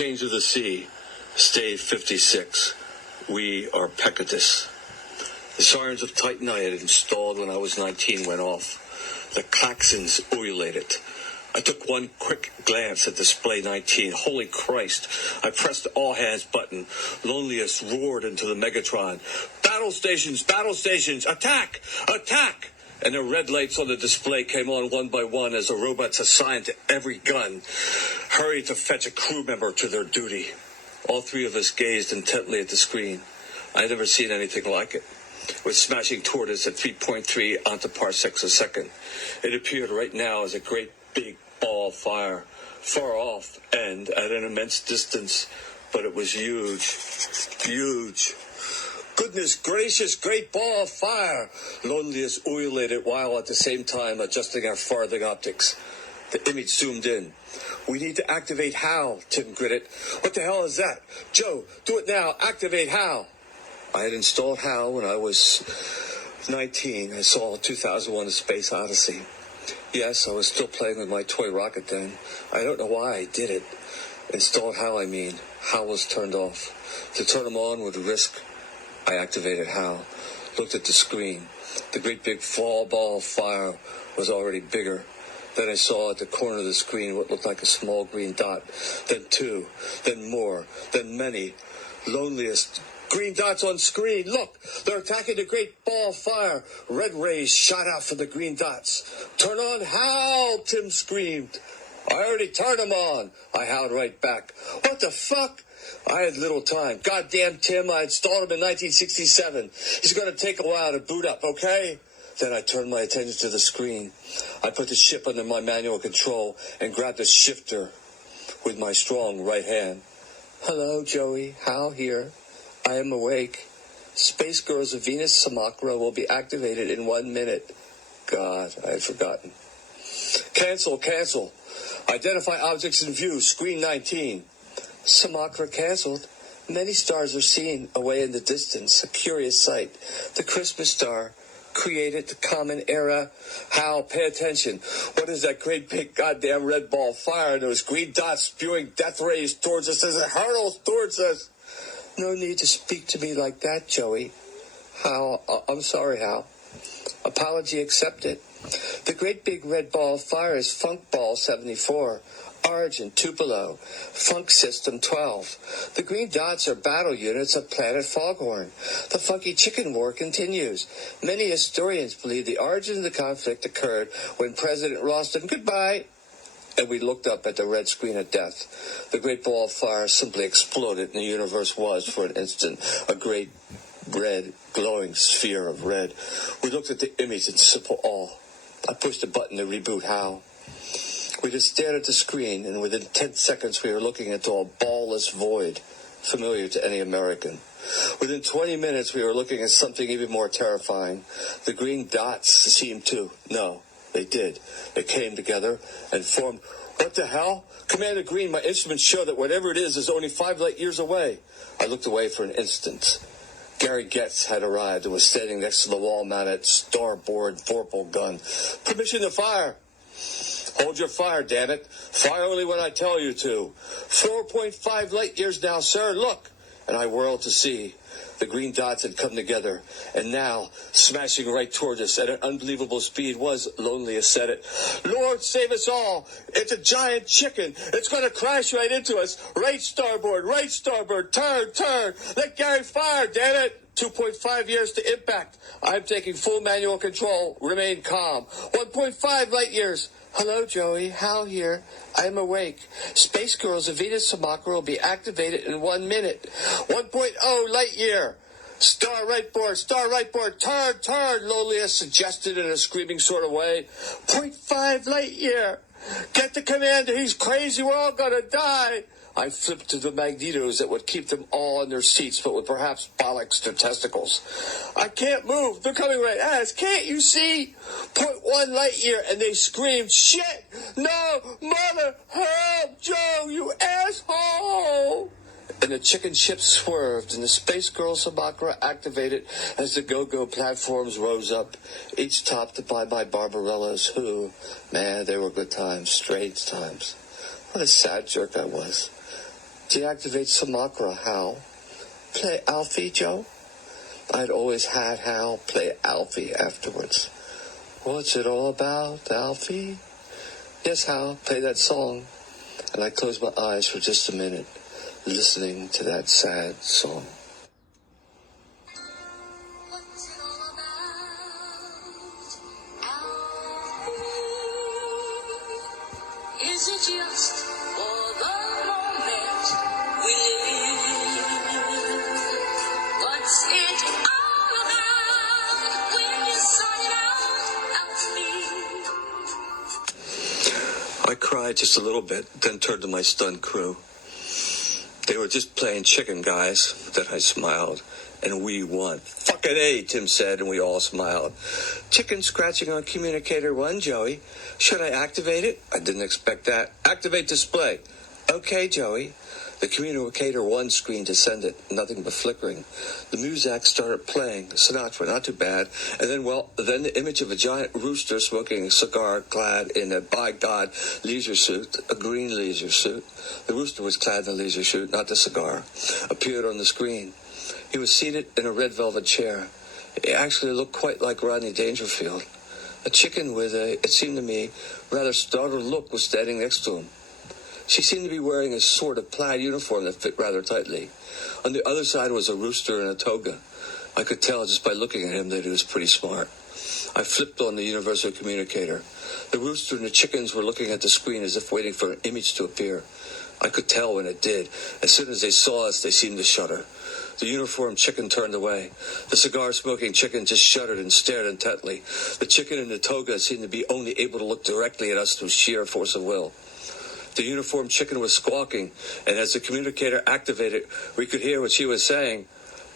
Change of the Sea, Stave 56. We are Pecatus. The sirens of Titan I had installed when I was 19 went off. The klaxons ululated. I took one quick glance at display 19. Holy Christ. I pressed the all-hands button. Loneliest roared into the Megatron. Battle stations, attack! Attack! And the red lights on the display came on one by one as the robots assigned to every gun hurried to fetch a crew member to their duty. All three of us gazed intently at the screen. I had never seen anything like it. It was smashing toward us at 3.3 ontoparsecs a second. It appeared right now as a great big ball of fire, far off and at an immense distance, but it was huge. Huge. Goodness gracious, great ball of fire! Loneliest ululated while at the same time adjusting our farthing optics. The image zoomed in. We need to activate HAL, Tim gritted. What the hell is that? Joe, do it now. Activate HAL. I had installed HAL when I was 19. I saw 2001: A Space Odyssey. Yes, I was still playing with my toy rocket then. I don't know why I did it. Installed HAL, I mean. HAL was turned off. To turn them on would risk. I activated HAL. Looked at the screen. The great big ball of fire was already bigger. Then I saw at the corner of the screen what looked like a small green dot. Then two. Then more. Then many. Loneliest. Green dots on screen. Look, they're attacking the great ball of fire. Red rays shot out from the green dots. Turn on HAL, Tim screamed. I already turned them on. I howled right back. What the fuck? I had little time. Goddamn Tim, I installed him in 1967. He's going to take a while to boot up, okay? Then I turned my attention to the screen. I put the ship under my manual control and grabbed the shifter with my strong right hand. Hello, Joey. Hal here. I am awake. Space Girls of Venus Samacra will be activated in 1 minute. God, I had forgotten. Cancel. Identify objects in view. Screen 19. Samacra canceled. Many stars are seen away in the distance. A curious sight. The Christmas star created the common era. Hal, pay attention. What is that great big goddamn red ball of fire and those green dots spewing death rays towards us as it hurtles towards us? No need to speak to me like that, Joey. Hal, I'm sorry, Hal. Apology accepted. The great big red ball of fire is Funk Ball 74. Origin, Tupelo. Funk System 12. The green dots are battle units of Planet Foghorn. The Funky Chicken War continues. Many historians believe the origin of the conflict occurred when President Ralston, goodbye, and we looked up at the red screen of death. The great ball of fire simply exploded, and the universe was, for an instant, a great red, glowing sphere of red. We looked at the image in simple awe. I pushed a button to reboot HAL. We just stared at the screen, and within 10 seconds we were looking into a ballless void, familiar to any American. Within 20 minutes we were looking at something even more terrifying. The green dots seemed to. No, they did. They came together and formed. What the hell? Commander Green, my instruments show that whatever it is only 5 light years away. I looked away for an instant. Gary Getz had arrived and was standing next to the wall-mounted starboard vorpal gun. Permission to fire. Hold your fire, damn it. Fire only when I tell you to. 4.5 light years now, sir. Look. And I whirled to see. The green dots had come together. And now, smashing right toward us at an unbelievable speed was, Loneliest said it. Lord, save us all. It's a giant chicken. It's going to crash right into us. Right starboard. Turn. Let Gary fire, damn it. 2.5 years to impact. I'm taking full manual control. Remain calm. 1.5 light years. Hello, Joey. Hal here. I am awake. Space Girls of Venus Samacra will be activated in 1 minute. 1.0 light year. Star right board. Turn, Loneliest suggested in a screaming sort of way. 0.5 light year. Get the commander. He's crazy. We're all gonna die. I flipped to the magnetos that would keep them all in their seats, but would perhaps bollocks their testicles. I can't move. They're coming right at us. Can't you see? 0.1 light year, and they screamed, shit! No! Mother! Help! Joe, you asshole! And the chicken ship swerved, and the Space Girl Samacra activated as the go-go platforms rose up, each topped by my Barbarellas, who, man, they were good times, strange times. What a sad jerk I was. Deactivate Samakra, Hal. Play Alfie, Joe? I'd always had Hal play Alfie afterwards. What's it all about, Alfie? Yes, Hal, play that song. And I closed my eyes for just a minute, listening to that sad song. What's it all about, Alfie? Is it just for the moment we live? What's it all about when you sign it out, Alfie? I cried just a little bit, then turned to my stunned crew. They were just playing chicken, guys. Then I smiled, and we won. Fucking A, Tim said, and we all smiled. Chicken scratching on communicator 1, Joey. Should I activate it? I didn't expect that. Activate display. Okay, Joey. The communicator 1 screen descended, nothing but flickering. The muzak started playing, Sinatra, not too bad. And then the image of a giant rooster smoking a cigar clad in a, by God, leisure suit, a green leisure suit. The rooster was clad in a leisure suit, not the cigar, appeared on the screen. He was seated in a red velvet chair. He actually looked quite like Rodney Dangerfield. A chicken with a, it seemed to me, rather startled look was standing next to him. She seemed to be wearing a sort of plaid uniform that fit rather tightly. On the other side was a rooster in a toga. I could tell just by looking at him that he was pretty smart. I flipped on the universal communicator. The rooster and the chickens were looking at the screen as if waiting for an image to appear. I could tell when it did. As soon as they saw us, they seemed to shudder. The uniformed chicken turned away. The cigar-smoking chicken just shuddered and stared intently. The chicken in the toga seemed to be only able to look directly at us through sheer force of will. The uniformed chicken was squawking, and as the communicator activated, we could hear what she was saying.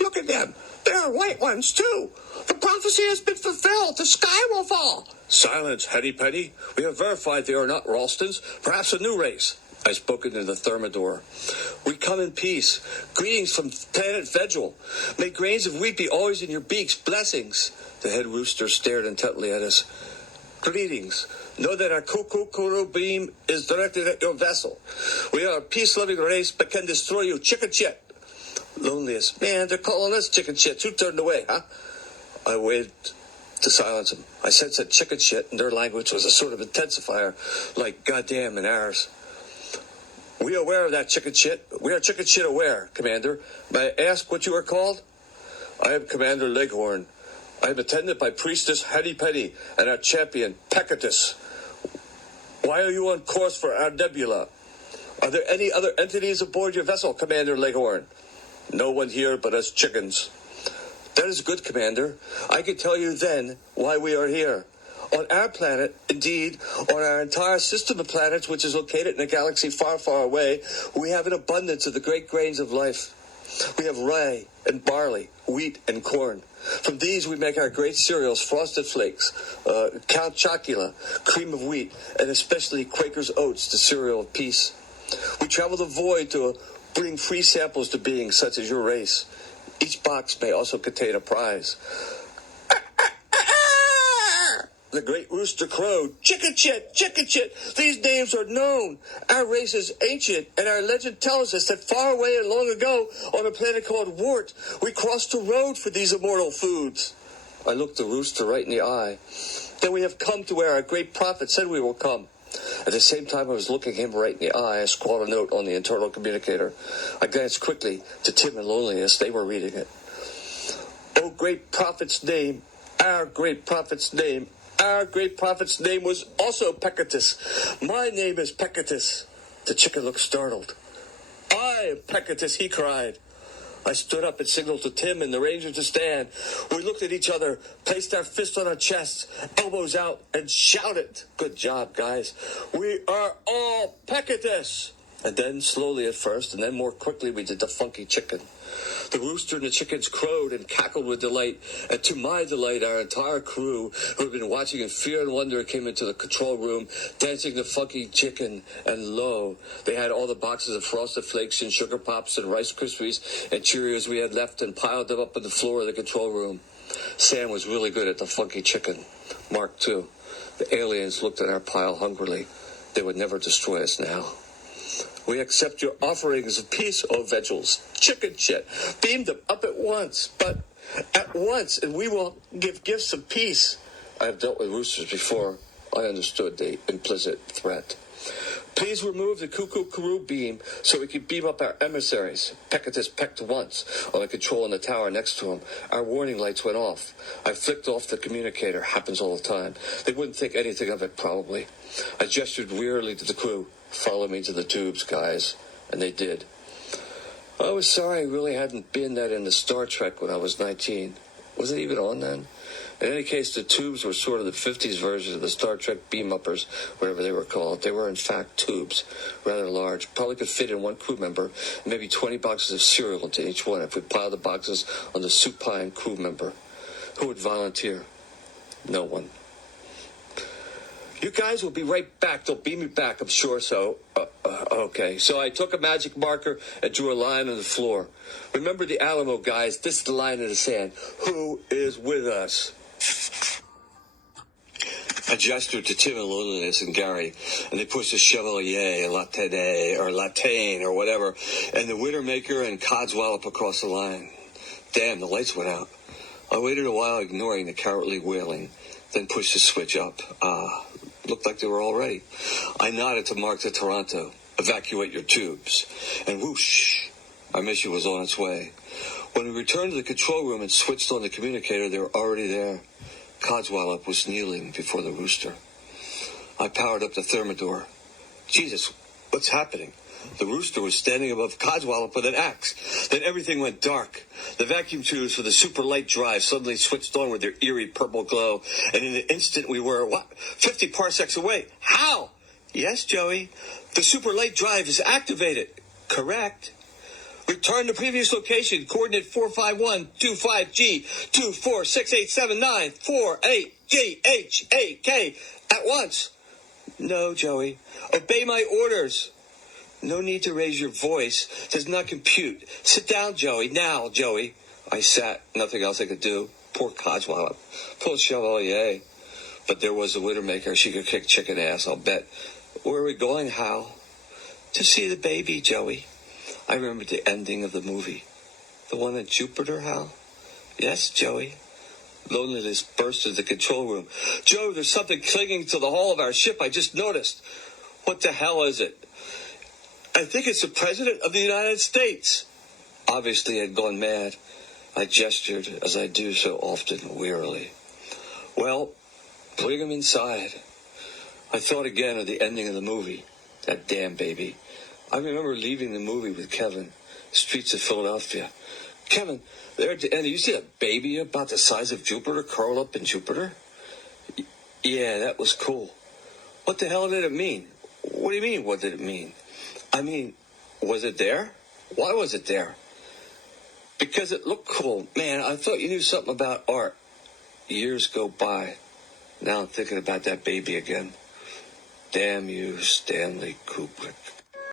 Look at them. There are white ones, too. The prophecy has been fulfilled. The sky will fall. Silence, Hetty Petty. We have verified they are not Ralstons, perhaps a new race. I spoke into the thermidor. We come in peace. Greetings from planet Vegel. May grains of wheat be always in your beaks. Blessings. The head rooster stared intently at us. Greetings. Know that our Kukukuru beam is directed at your vessel. We are a peace-loving race but can destroy you. Chicken shit. Loneliest. Man, they're calling us chicken shit. Who turned away, huh? I waited to silence them. I sensed that chicken shit in their language was a sort of intensifier, like goddamn in ours. We are aware of that chicken shit. We are chicken shit aware, Commander. May I ask what you are called? I am Commander Leghorn. I am attended by Priestess Hetty Petty and our champion, Pecatus. Why are you on course for our nebula? Are there any other entities aboard your vessel, Commander Leghorn? No one here but us chickens. That is good, Commander. I can tell you then why we are here. On our planet, indeed, on our entire system of planets, which is located in a galaxy far, far away, we have an abundance of the great grains of life. We have rye and barley, wheat and corn. From these we make our great cereals, Frosted Flakes, Count Chocula, cream of wheat, and especially Quaker's Oats, the cereal of peace. We travel the void to bring free samples to beings such as your race. Each box may also contain a prize. The great rooster crowed, chicken shit, chicken shit. These names are known. Our race is ancient, and our legend tells us that far away and long ago, on a planet called Wart, we crossed the road for these immortal foods. I looked the rooster right in the eye. Then we have come to where our great prophet said we will come. At the same time I was looking him right in the eye, I scrawled a note on the internal communicator. I glanced quickly to Tim and Loneliness. They were reading it. Oh, great prophet's name, our great prophet's name. Our great prophet's name was also Pecatus. My name is Pecatus. The chicken looked startled. I am Pecatus, he cried. I stood up and signaled to Tim and the ranger to stand. We looked at each other, placed our fists on our chests, elbows out, and shouted. Good job, guys. We are all Pecatus. And then, slowly at first, and then more quickly, we did the funky chicken. The rooster and the chickens crowed and cackled with delight, and to my delight, our entire crew, who had been watching in fear and wonder, came into the control room, dancing the funky chicken, and lo, they had all the boxes of Frosted Flakes and Sugar Pops and Rice Krispies and Cheerios we had left and piled them up on the floor of the control room. Sam was really good at the funky chicken. Mark, too. The aliens looked at our pile hungrily. They would never destroy us now. We accept your offerings of peace, O vigils. Chicken shit. Beam them up at once, but at once, and we will give gifts of peace. I have dealt with roosters before. I understood the implicit threat. Please remove the cuckoo-caroo beam so we can beam up our emissaries. Pecatus pecked once on the control in the tower next to him. Our warning lights went off. I flicked off the communicator. Happens all the time. They wouldn't think anything of it, probably. I gestured wearily to the crew. Follow me to the tubes, guys. And they did. I was sorry I really hadn't been that into Star Trek when I was 19. Was it even on then? In any case, the tubes were sort of the 50s version of the Star Trek beam-uppers, whatever they were called. They were, in fact, tubes, rather large. Probably could fit in one crew member, and maybe 20 boxes of cereal into each one if we piled the boxes on the supine crew member. Who would volunteer? No one. You guys will be right back. They'll beam me back, I'm sure so. Okay. So I took a magic marker and drew a line on the floor. Remember the Alamo, guys. This is the line in the sand. Who is with us? I gestured to Tim and Loneliness and Gary, and they pushed a Chevalier, a Latine, or Latane, or whatever, and the Widowmaker and Codswallop across the line. Damn, the lights went out. I waited a while, ignoring the cowardly wailing, then pushed the switch up. Looked like they were all ready. I nodded to Mark to Toronto. Evacuate your tubes. And whoosh, our mission was on its way. When we returned to the control room and switched on the communicator, they were already there. Codswallop was kneeling before the rooster. I powered up the thermidor. Jesus, what's happening? The rooster was standing above Codswallop with an axe. Then everything went dark. The vacuum tubes for the super light drive suddenly switched on with their eerie purple glow, and in an instant we were, 50 parsecs away. How? Yes, Joey. The super light drive is activated. Correct. Return to previous location, coordinate 45125G 24687948GHAK at once. No, Joey. Obey my orders. No need to raise your voice. Does not compute. Sit down, Joey. Now, Joey. I sat. Nothing else I could do. Poor Codswallop. Poor Chevalier. But there was the Widowmaker. She could kick chicken ass, I'll bet. Where are we going, Hal? To see the baby, Joey. I remembered the ending of the movie. The one at Jupiter, Hal? Yes, Joey. Loneliness burst into the control room. Joe, there's something clinging to the hull of our ship. I just noticed. What the hell is it? I think it's the President of the United States. Obviously, I'd gone mad. I gestured, as I do so often, wearily. Well, bring him inside. I thought again of the ending of the movie. That damn baby. I remember leaving the movie with Kevin, streets of Philadelphia. Kevin, there at the end, you see that baby about the size of Jupiter curled up in Jupiter? Yeah, that was cool. What the hell did it mean? What do you mean, what did it mean? I mean, was it there? Why was it there? Because it looked cool. Man, I thought you knew something about art. Years go by. Now I'm thinking about that baby again. Damn you, Stanley Kubrick.